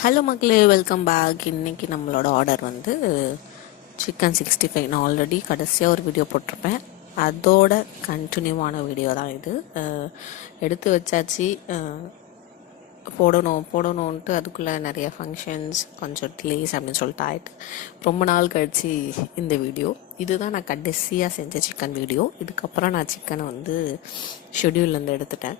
Hello மக்களே, welcome back. இன்றைக்கி நம்மளோட ஆர்டர் வந்து சிக்கன் 65. நான் ஆல்ரெடி கடைசியாக ஒரு வீடியோ போட்டிருப்பேன், அதோட கண்டினியூவான வீடியோ தான் இது. எடுத்து வச்சாச்சு, போடணுன்ட்டு அதுக்குள்ளே நிறைய ஃபங்க்ஷன்ஸ், கொஞ்சம் டிலேஸ் அப்படின்னு சொல்லிட்டு ஆகிட்டு ரொம்ப நாள் கழித்து இந்த வீடியோ. இதுதான் நான் கடைசியாக செஞ்ச சிக்கன் வீடியோ. இதுக்கப்புறம் நான் சிக்கனை வந்து ஷெட்யூல்லேருந்து எடுத்துட்டேன்.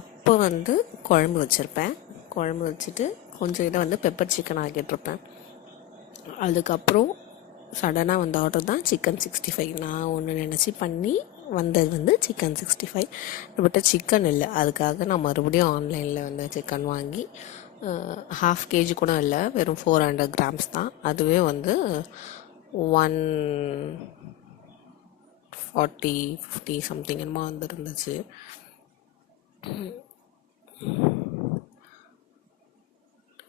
அப்போ வந்து குழம்பு வச்சுருப்பேன். குழம்பு வச்சுட்டு கொஞ்சம் இதை வந்து பெப்பர் சிக்கன் ஆக்கிட்டுருப்பேன். அதுக்கப்புறம் சடனாக வந்த ஆர்டர் தான் சிக்கன் 65. நான் ஒன்று நினச்சி பண்ணி வந்தது வந்து சிக்கன் 65. பட் சிக்கன் இல்லை, அதுக்காக நான் மறுபடியும் ஆன்லைனில் வந்து சிக்கன் வாங்கி 1/2 kg கூட இல்லை, வெறும் 400 grams தான். அதுவே வந்து 140-50 சம்திங் என்னமோ வந்துருந்துச்சு.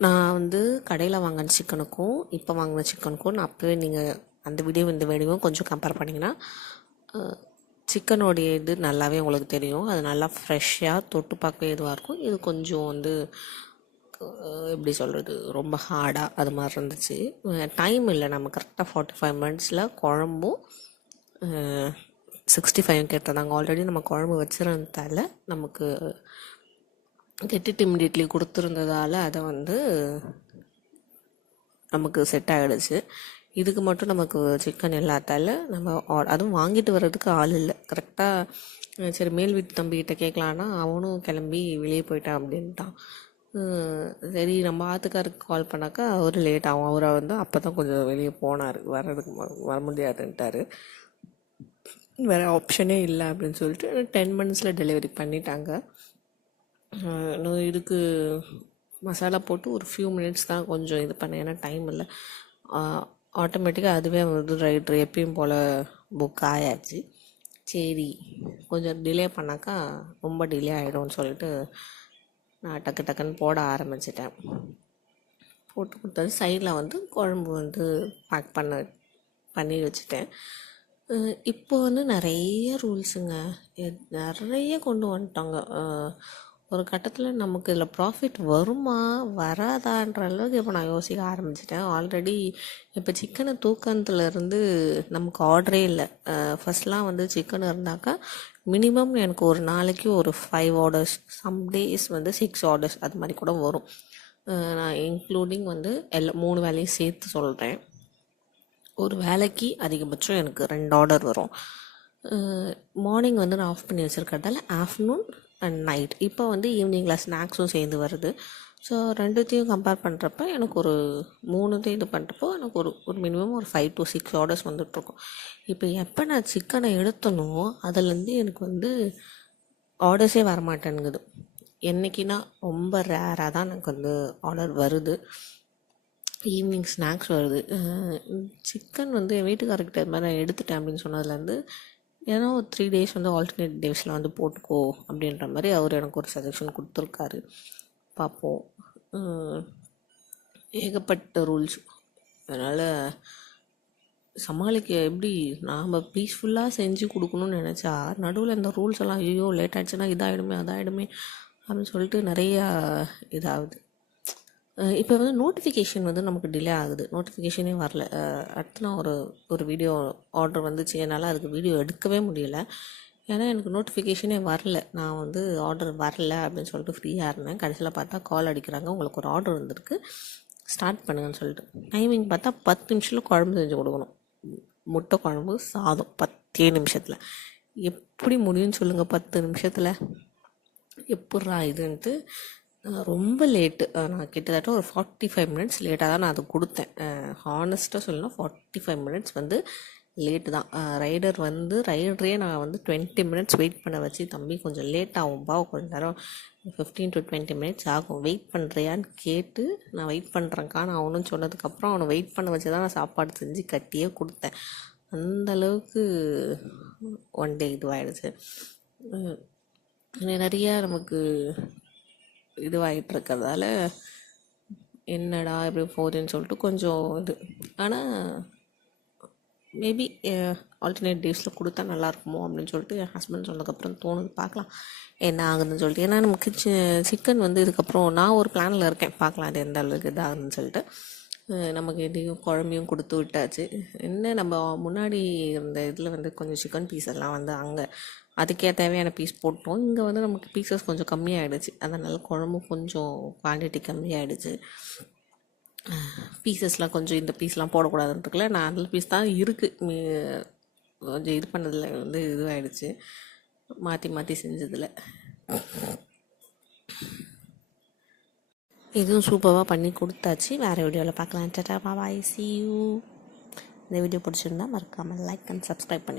நான் வந்து கடையில் வாங்கின சிக்கனுக்கும் இப்போ வாங்கின சிக்கனுக்கும் நான் அப்போவே நீங்கள் அந்த இந்த வீடியோவும் கொஞ்சம் கம்பேர் பண்ணிங்கன்னா சிக்கனோடைய இது நல்லாவே உங்களுக்கு தெரியும். அது நல்லா ஃப்ரெஷ்ஷாக தொட்டு பார்க்கவே இதுவாக இருக்கும். இது கொஞ்சம் வந்து எப்படி சொல்கிறது, ரொம்ப ஹார்டாக அது மாதிரி இருந்துச்சு. டைம் இல்லை, நம்ம கரெக்டாக 45 minutes குழம்பும் 65 கேட்டிருந்தாங்க. ஆல்ரெடி நம்ம குழம்பு வச்சுருந்ததால நமக்கு கெட்டிட்டு இமிடியட்லி கொடுத்துருந்ததால் அதை வந்து நமக்கு செட் ஆகிடுச்சு. இதுக்கு மட்டும் நமக்கு சிக்கன் இல்லாதால நம்ம அதுவும் வாங்கிட்டு வர்றதுக்கு ஆள் இல்லை. கரெக்டாக சரி மேல் வீட்டு தம்பிகிட்ட கேட்கலான்னா அவனும் கிளம்பி வெளியே போயிட்டான் அப்படின்ட்டான். சரி நம்ம ஆத்துக்காருக்கு கால் பண்ணாக்கா அவர் லேட் ஆகும். அவரை வந்து அப்போ தான் கொஞ்சம் வெளியே போனார், வர முடியாதுன்ட்டார். வேறு ஆப்ஷனே இல்லை அப்படின்னு சொல்லிட்டு 10 minutes டெலிவரி பண்ணிட்டாங்க. இதுக்கு மசாலா போட்டு ஒரு ஃபியூ மினிட்ஸ் தான் கொஞ்சம் இது பண்ணேன், ஏன்னா டைம் இல்லை. ஆட்டோமேட்டிக்காக அதுவே வந்து ரைட்ரு எப்பயும் போல் புக் ஆயாச்சு. சரி கொஞ்சம் டிலே பண்ணாக்கா ரொம்ப டிலே ஆகிடும்னு சொல்லிட்டு நான் டக்குன்னு போட ஆரம்பிச்சிட்டேன். போட்டு கொடுத்தது சைடில் வந்து குழம்பு வந்து பேக் பண்ணி வச்சுட்டேன். இப்போ வந்து நிறைய ரூல்ஸுங்க, நிறைய கொண்டு வந்துட்டாங்க. ஒரு கட்டத்தில் நமக்கு இதில் ப்ராஃபிட் வருமா வராதான்ற அளவுக்கு இப்போ நான் யோசிக்க ஆரம்பிச்சிட்டேன். ஆல்ரெடி இப்போ சிக்கனை தூக்கத்துலேருந்து நமக்கு ஆர்டரே இல்லை. ஃபஸ்ட்லாம் வந்து சிக்கன் இருந்தாக்கா மினிமம் எனக்கு ஒரு நாளைக்கு ஒரு 5 orders, சம் டேஸ் வந்து 6 orders அது மாதிரி கூட வரும். நான் இன்க்ளூடிங் வந்து 3 வேலையும் சேர்த்து சொல்கிறேன். ஒரு வேலைக்கு அதிகபட்சம் எனக்கு 2 ஆர்டர் வரும். மார்னிங் வந்து நான் ஆஃப் பண்ணி வச்சுருக்கிறதால ஆஃப்டர்நூன் அண்ட் நைட், இப்போ வந்து ஈவினிங்கில் ஸ்நாக்ஸும் சேர்ந்து வருது. ஸோ ரெண்டுத்தையும் கம்பேர் பண்ணுறப்ப எனக்கு ஒரு 3 இது பண்ணுறப்போ எனக்கு ஒரு மினிமம் ஒரு 5 to 6 ஆர்டர்ஸ் வந்துட்டுருக்கும். இப்போ எப்போ நான் சிக்கனை எடுத்தனோ அதுலேருந்து எனக்கு வந்து ஆர்டர்ஸே வரமாட்டேங்குது. என்றைக்கினா ரொம்ப ரேராக தான் எனக்கு வந்து ஆர்டர் வருது. ஈவினிங் ஸ்நாக்ஸ் வருது. சிக்கன் வந்து என் வீட்டுக்காரர்கிட்ட இது மாதிரி நான் எடுத்துட்டேன் அப்படின்னு சொன்னதுலேருந்து ஏன்னா ஒரு 3 days வந்து ஆல்டர்னேட் டேஸில் வந்து போட்டுக்கோ அப்படின்ற மாதிரி அவர் எனக்கு ஒரு சஜஷன் கொடுத்துருக்காரு. பார்ப்போம். ஏகப்பட்ட ரூல்ஸ், அதனால் சமாளிக்க எப்படி நாம் பீஸ்ஃபுல்லாக செஞ்சு கொடுக்கணும்னு நினச்சா நடுவில் இந்த ரூல்ஸ் எல்லாம் ஐயோ லேட் ஆகிடுச்சுன்னா இதாகிடுமே அதாகிடுமே அப்படின்னு சொல்லிட்டு நிறையா இதாகுது. இப்போ வந்து நோட்டிஃபிகேஷன் வந்து நமக்கு டிலே ஆகுது, நோட்டிஃபிகேஷனே வரல. அடுத்து நான் ஒரு வீடியோ ஆர்டர் வந்துச்சு, என்னால் அதுக்கு வீடியோ எடுக்கவே முடியலை, ஏன்னா எனக்கு நோட்டிஃபிகேஷனே வரல. நான் வந்து ஆர்டர் வரல அப்படின்னு சொல்லிட்டு ஃப்ரீயாக இருந்தேன். கடைசியில் பார்த்தா கால் அடிக்கிறாங்க, உங்களுக்கு ஒரு ஆர்டர் வந்திருக்கு ஸ்டார்ட் பண்ணுங்கன்னு சொல்லிட்டு. டைமிங் பார்த்தா 10 நிமிஷத்தில் குழம்பு செஞ்சு கொடுக்கணும். முட்டை குழம்பு சாதம் 10 நிமிஷத்தில். எப்படி முடியும்னு சொல்லுங்கள் 10 நிமிஷத்தில்? எப்பட்றா இதுன்ட்டு ரொம்ப லேட்டு. நான் கிட்டத்தட்ட ஒரு 45 minutes லேட்டாக தான் நான் அதை கொடுத்தேன். ஹானஸ்ட்டாக சொல்லணும், 45 minutes வந்து லேட்டு தான். ரைடரே நான் வந்து 20 minutes வெயிட் பண்ண வச்சு, தம்பி கொஞ்சம் லேட் ஆகும்பா, கொஞ்சம் நேரம் 15 to 20 minutes ஆகும், வெயிட் பண்ணுறியான்னு கேட்டு நான் வெயிட் பண்ணுறேன்க்கா நான் அவனும் சொன்னதுக்கப்புறம் அவனை வெயிட் பண்ண வச்சு தான் நான் சாப்பாடு செஞ்சு கட்டியே கொடுத்தேன். அந்தளவுக்கு ஒன் டே இதுவாகிடுச்சு. நிறையா நமக்கு இதுவாகிட்டு இருக்கிறதால என்னடா இப்படி போகுதுன்னு சொல்லிட்டு கொஞ்சம் இது. ஆனால் மேபி ஆல்டர்னேட் டேஸில் கொடுத்தா நல்லாயிருக்குமோ அப்படின்னு சொல்லிட்டு என் ஹஸ்பண்ட் சொன்னதுக்கப்புறம் தோணுது, பார்க்கலாம் என்ன ஆகுதுன்னு சொல்லிட்டு. ஏன்னா நமக்கு சிக்கன் வந்து இதுக்கப்புறம் நான் ஒரு பிளானில் இருக்கேன், பார்க்கலாம் அது எந்த அளவுக்கு இதாகுதுன்னு சொல்லிட்டு. நமக்கு இதையும் குழம்பையும் கொடுத்து விட்டாச்சு. என்ன நம்ம முன்னாடி இந்த இதில் வந்து கொஞ்சம் சிக்கன் பீஸ் எல்லாம் வந்து அங்கே அதுக்கே தேவையான பீஸ் போட்டோம். இங்கே வந்து நமக்கு பீசஸ் கொஞ்சம் கம்மியாகிடுச்சு, அதனால் குழம்பு கொஞ்சம் குவான்டிட்டி கம்மியாகிடுச்சு. பீசஸ்லாம் கொஞ்சம் இந்த பீஸ்லாம் போடக்கூடாதுன்றதுக்குல நான் அதில் பீஸ் தான் இருக்குது, கொஞ்சம் இது பண்ணதில் வந்து இதுவாகிடுச்சு, மாற்றி மாற்றி செஞ்சதில். இதுவும் சூப்பராக பண்ணி கொடுத்தாச்சு. வேறு வீடியோவில் பார்க்கலாம். டாடா பாய், see you. இந்த வீடியோ பிடிச்சிருந்தா மறக்காமல் லைக் அண்ட் சப்ஸ்கிரைப் பண்ணி